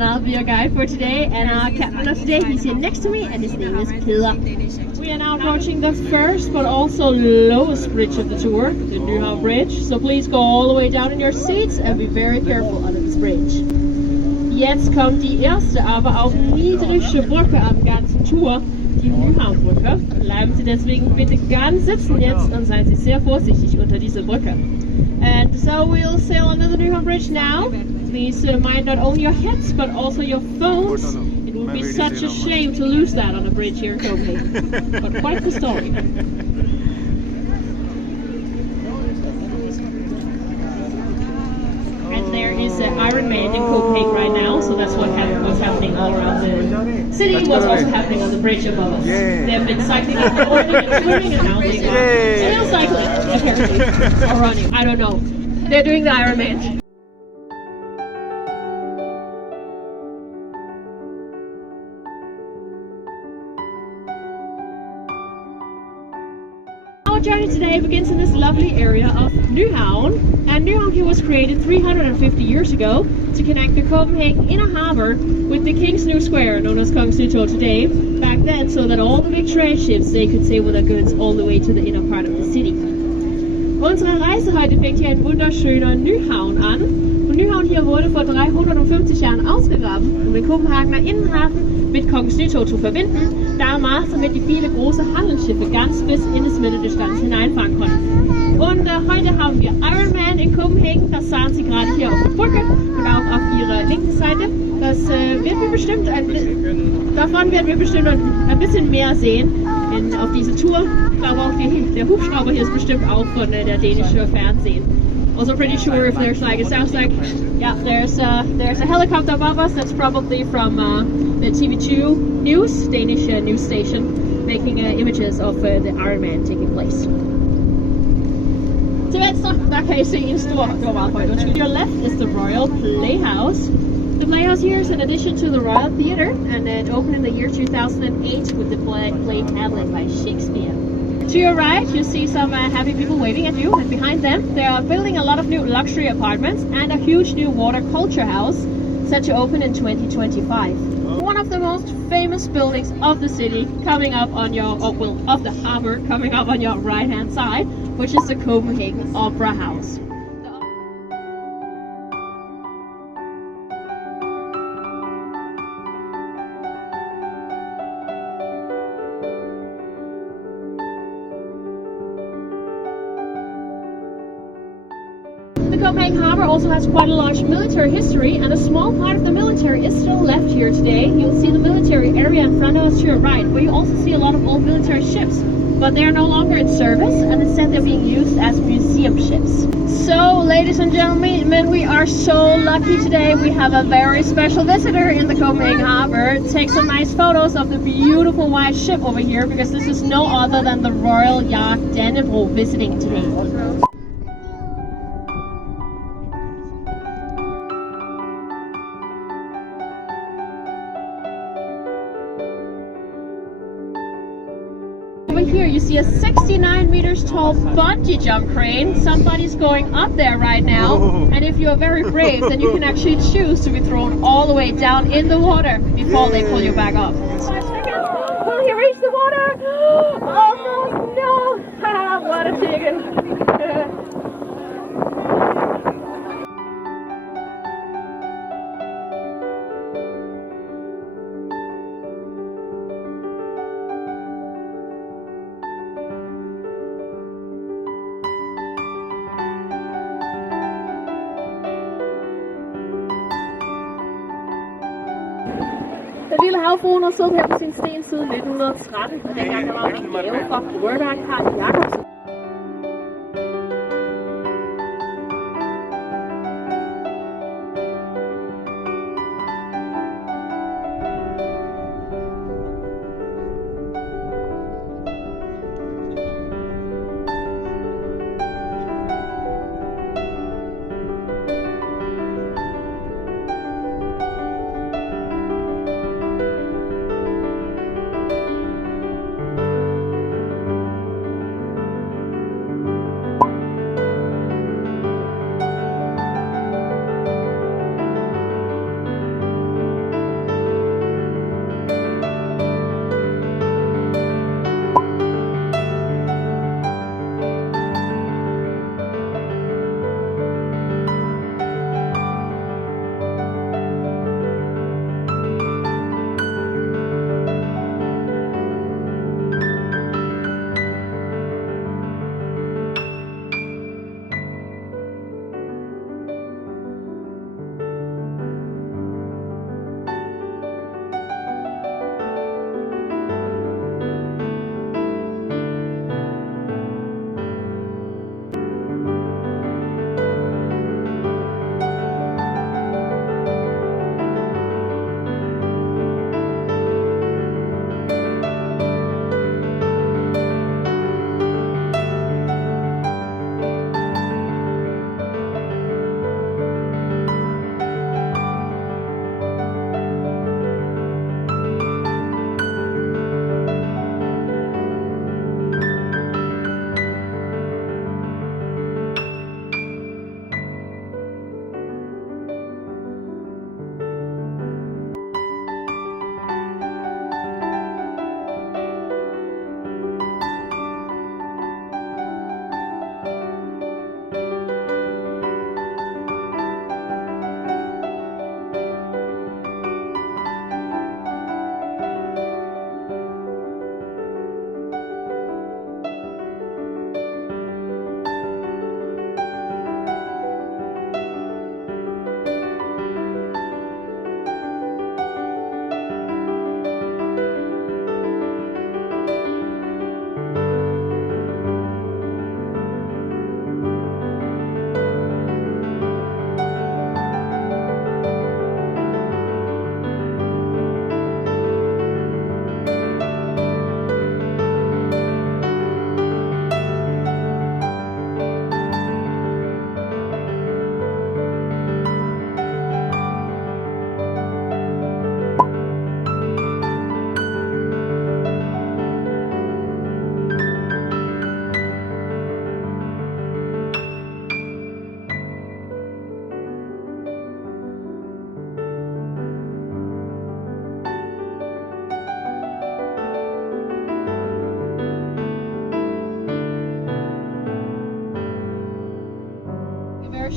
and I'll be your guide for today. And our captain of today, he's here next to me, and his name is Peter. We are now approaching the first but also lowest bridge of the tour, the Nyhavn Bridge. So please go all the way down in your seats and be very careful under this bridge. Jetzt kommt die erste, aber auch niedrigste Brücke am ganzen Tour, die Nyhavn-Brücke. Bleiben Sie deswegen bitte ganz sitzen jetzt und seien Sie sehr vorsichtig unter dieser Brücke. And so we'll sail under the Nyhavn Bridge now. Please mind not only your heads but also your phones. It would be such a shame to lose that on a bridge here in Copenhagen. But quite the story. And there is an Iron Man in Copenhagen right now, so that's what's happening all around the city. What's also happening on the bridge above us. They have been cycling in the morning and swimming, and now they are still cycling, apparently, or running. I don't know. They're doing the Iron Man. Our journey today begins in this lovely area of Nyhavn, and Nyhavn here was created 350 years ago to connect the Copenhagen inner harbor with the King's New Square, known as Kongens Nytorv today, back then, so that all the big trade ships, they could sail with their goods all the way to the inner part of the city. Unsere Reise heute fängt hier in wunderschöner Nyhavn an. Und Nyhavn hier wurde vor 350 Jahren ausgegraben, um den Kopenhagener Innenhafen mit Kongens Nytorv zu verbinden, damals damit die viele große Handelsschiffe ganz bis in das Mitteldistanz hineinfahren konnten. Und heute haben wir Iron Man in Copenhagen, das sahen Sie gerade hier auf der Brücke und auch auf Ihrer linken Seite. Das werden wir bestimmt davon werden wir bestimmt ein bisschen mehr sehen auf diese Tour. Ich glaube auch der Hubschrauber hier ist bestimmt auch von der dänischen Fernsehen. Also pretty sure if there's like, it sounds like, yeah, there's a helicopter above us. That's probably from the TV2 news, Danish news station, making images of the Iron Man taking place. Til venstre, der kan I se en stor, det var meget højt, undskyld. Your left is the Royal Playhouse. The Playhouse here is an addition to the Royal Theatre, and it opened in the year 2008 with the play Hamlet by Shakespeare. To your right, you see some happy people waving at you, and behind them, they are building a lot of new luxury apartments and a huge new water culture house set to open in 2025. One of the most famous buildings of the city coming up on your, of the harbor coming up on your right-hand side, which is the Copenhagen Opera House. The Copenhagen Harbour also has quite a large military history, and a small part of the military is still left here today. You'll see the military area in front of us to your right, where you also see a lot of old military ships, but they are no longer in service, and instead they're being used as museum ships. So, ladies and gentlemen, we are so lucky today. We have a very special visitor in the Copenhagen Harbour. Take some nice photos of the beautiful white ship over here, because this is no other than the Royal Yacht Dannebro visiting today. Over here you see a 69 meters tall bungee jump crane. Somebody's going up there right now, and if you're very brave, then you can actually choose to be thrown all the way down in the water before they pull you back up. 5 seconds. Will he reach the water? Oh no! What a chicken! Den lille havfruen har siddet her på sin sten siden 1913, og dengang der var en gave fra brewery Karl Jacobsen.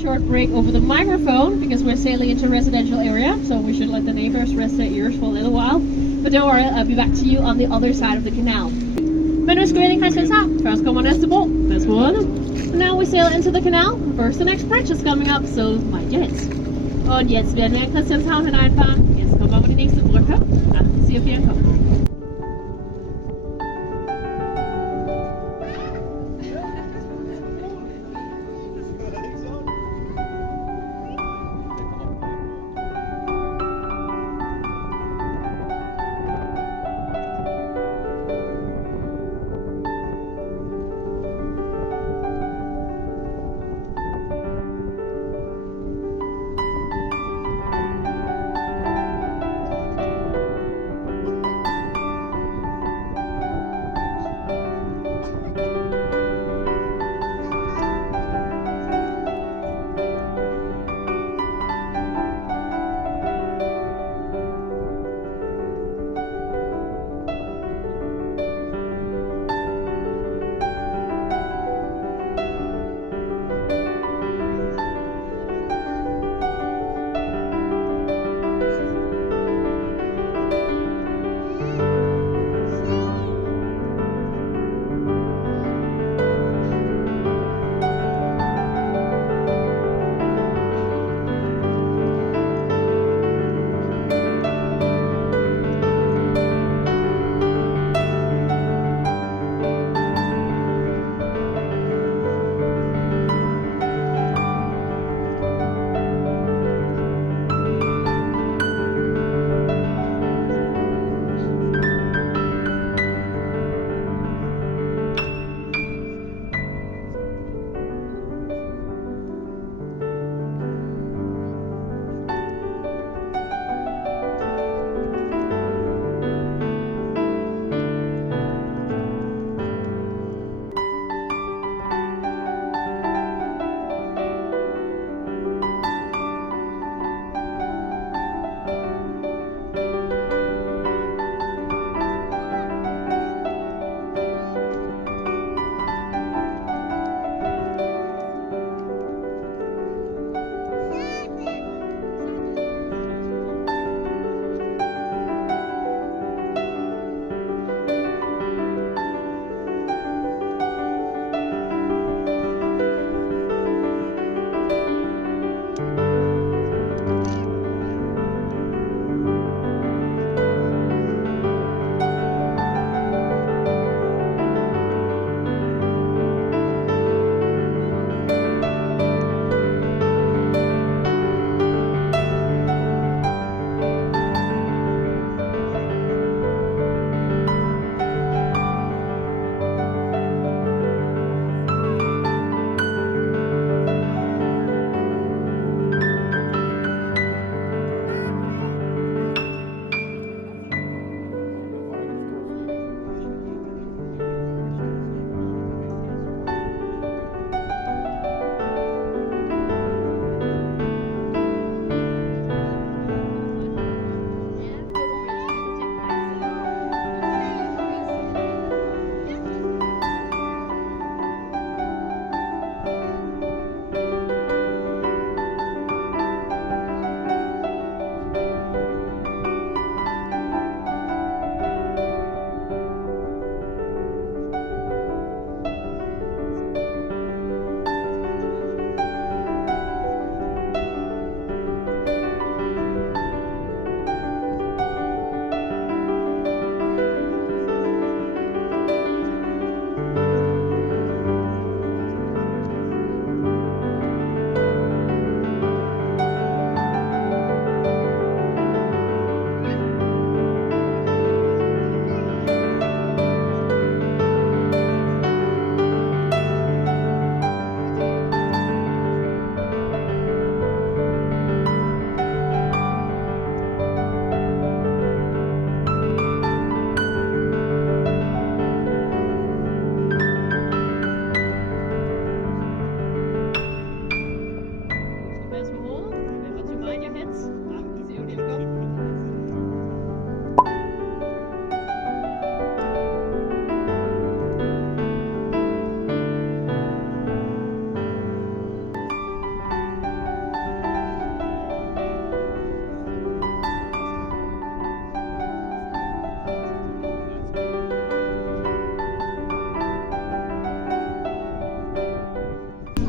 short break over the microphone because we're sailing into a residential area, so we should let the neighbors rest their ears for a little while. But don't worry, I'll be back to you on the other side of the canal. Men nu ska vi in i Kristianshavn. Först kommer nästa båt. That's one. Now we sail into the canal. First, the next bridge is coming up, so mind your heads. Und jetzt werden wir in Kristianshavn hineinfahren. Jetzt kommen wir auf die nächste Brücke. Achten Sie auf Ihren Kopf.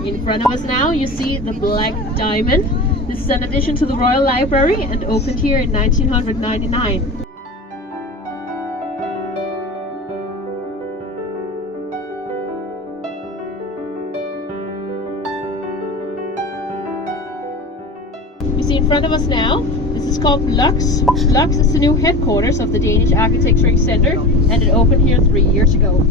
In front of us now you see the Black Diamond. This is an addition to the Royal Library and opened here in 1999. You see in front of us now, this is called Lux. Lux is the new headquarters of the Danish Architecture Center, and it opened here 3 years ago.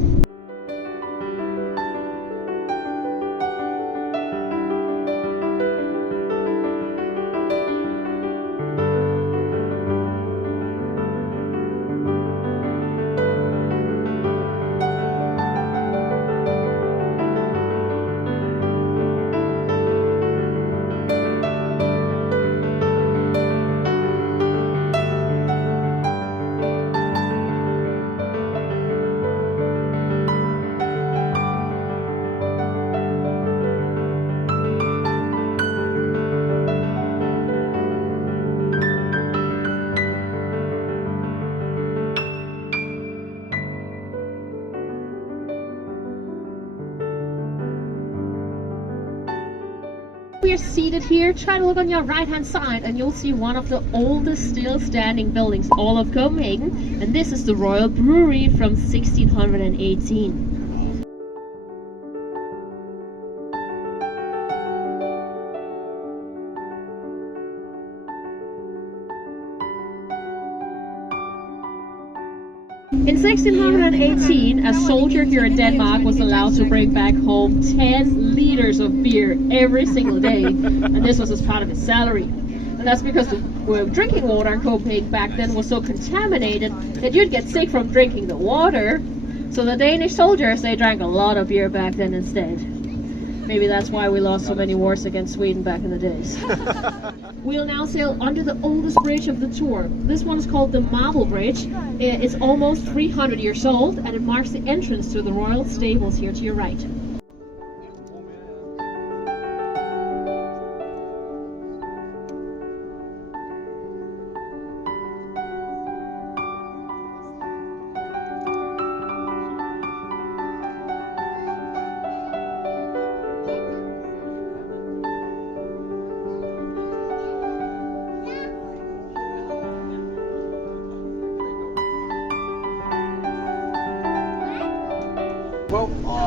We are seated here. Try to look on your right hand side and you'll see one of the oldest still standing buildings all of Copenhagen, and this is the Royal Brewery from 1618. In 1618, a soldier here in Denmark was allowed to bring back home 10 liters of beer every single day, and this was as part of his salary. And that's because the drinking water in Copenhagen back then was so contaminated that you'd get sick from drinking the water. So the Danish soldiers, they drank a lot of beer back then instead. Maybe that's why we lost so many wars against Sweden back in the days. We'll now sail under the oldest bridge of the tour. This one is called the Marble Bridge. It's almost 300 years old, and it marks the entrance to the royal stables here to your right.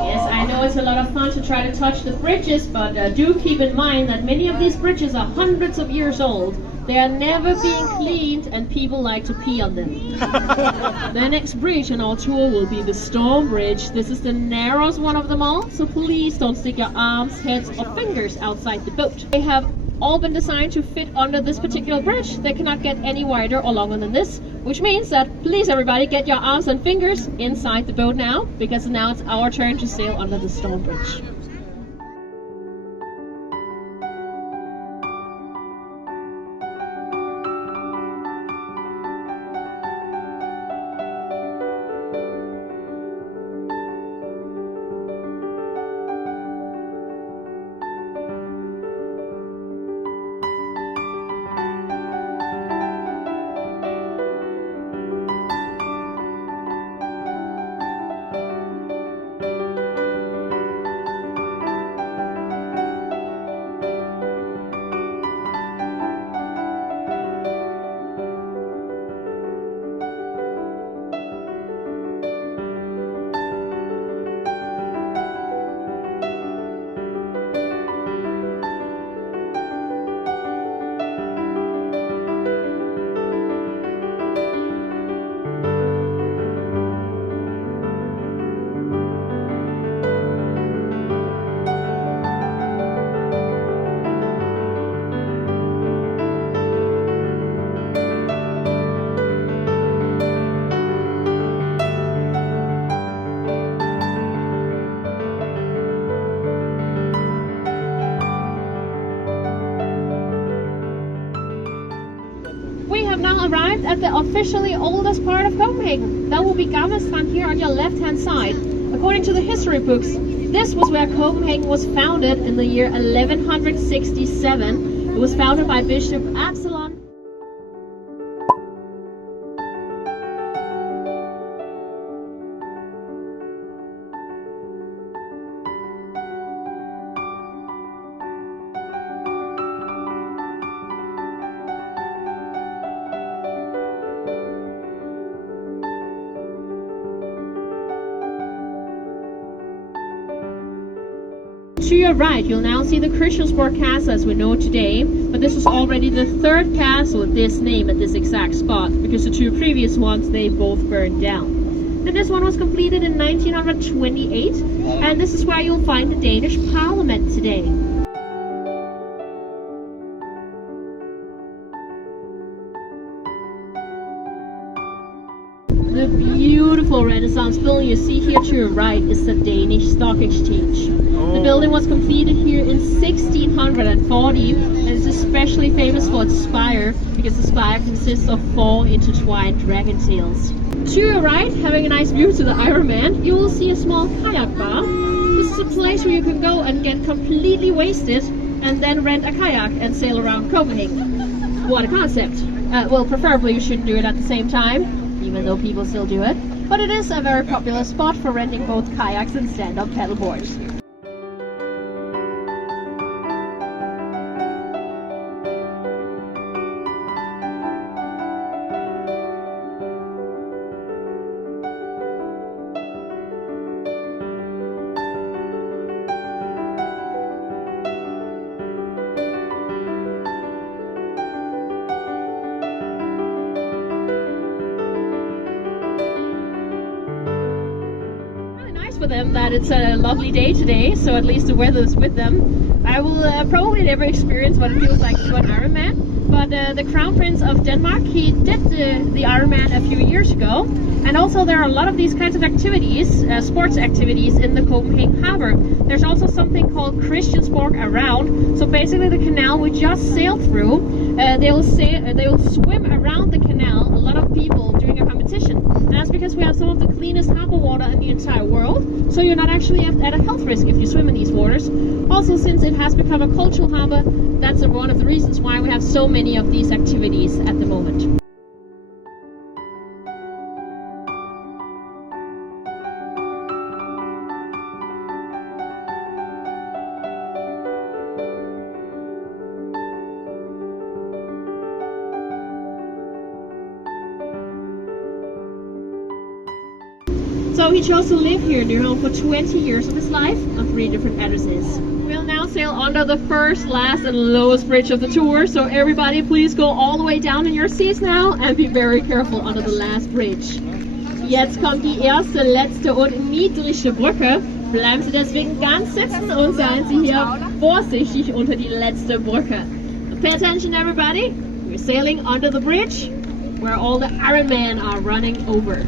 Yes, I know it's a lot of fun to try to touch the bridges, but do keep in mind that many of these bridges are hundreds of years old. They are never being cleaned and people like to pee on them. The next bridge on our tour will be the Storm Bridge. This is the narrowest one of them all, so please don't stick your arms, heads or fingers outside the boat. They have all been designed to fit under this particular bridge. They cannot get any wider or longer than this, which means that please everybody get your arms and fingers inside the boat now, because now it's our turn to sail under the Storm Bridge. Now arrived at the officially oldest part of Copenhagen. That will be Gammelstrand here on your left hand side. According to the history books, this was where Copenhagen was founded in the year 1167. It was founded by Bishop Absalon. To your right, you'll now see the Christiansborg Castle as we know it today, but this was already the third castle with this name at this exact spot, because the two previous ones, they both burned down. And this one was completed in 1928, and this is where you'll find the Danish Parliament today. The beautiful Renaissance building you see here to your right is the Danish Stock Exchange. The building was completed here in 1640 and is especially famous for its spire because the spire consists of 4 intertwined dragon tails. To your right, having a nice view to the Iron Man, you will see a small kayak bar. This is a place where you can go and get completely wasted and then rent a kayak and sail around Copenhagen. What a concept! Well, preferably you shouldn't do it at the same time, even though people still do it. But it is a very popular spot for renting both kayaks and stand-up paddle boards. For them that it's a lovely day today, so at least the weather's with them. I will probably never experience what it feels like to do an Ironman, but the Crown Prince of Denmark, he did the Ironman a few years ago, and also there are a lot of these kinds of activities, sports activities in the Copenhagen harbor. There's also something called Christiansborg Around, so basically the canal we just sailed through, they will swim around the canal, a lot of people during a competition. And that's because we have some of the cleanest harbor water in the entire world, so you're not actually at a health risk if you swim in these waters. Also, since it has become a cultural harbor, that's one of the reasons why we have so many of these activities at the moment. So he chose to live here in Newholm for 20 years of his life on 3 different addresses. We'll now sail under the first, last and lowest bridge of the tour, so everybody please go all the way down in your seats now and be very careful under the last bridge. Jetzt kommt die erste, letzte und niedrigste Brücke. Bleiben Sie deswegen ganz sitzen und seien Sie hier vorsichtig unter die letzte Brücke. Pay attention everybody, we're sailing under the bridge where all the Iron Men are running over.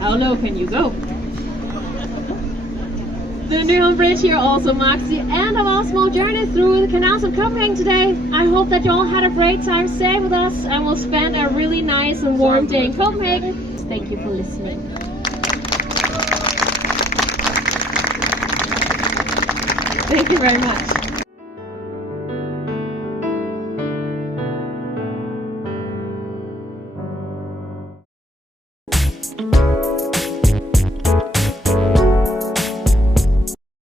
How low can you go? The Newholm Bridge here also marks the end of our small journey through the canals of Copenhagen today. I hope that you all had a great time staying with us and will spend a really nice and warm day in Copenhagen. Thank you for listening. Thank you very much.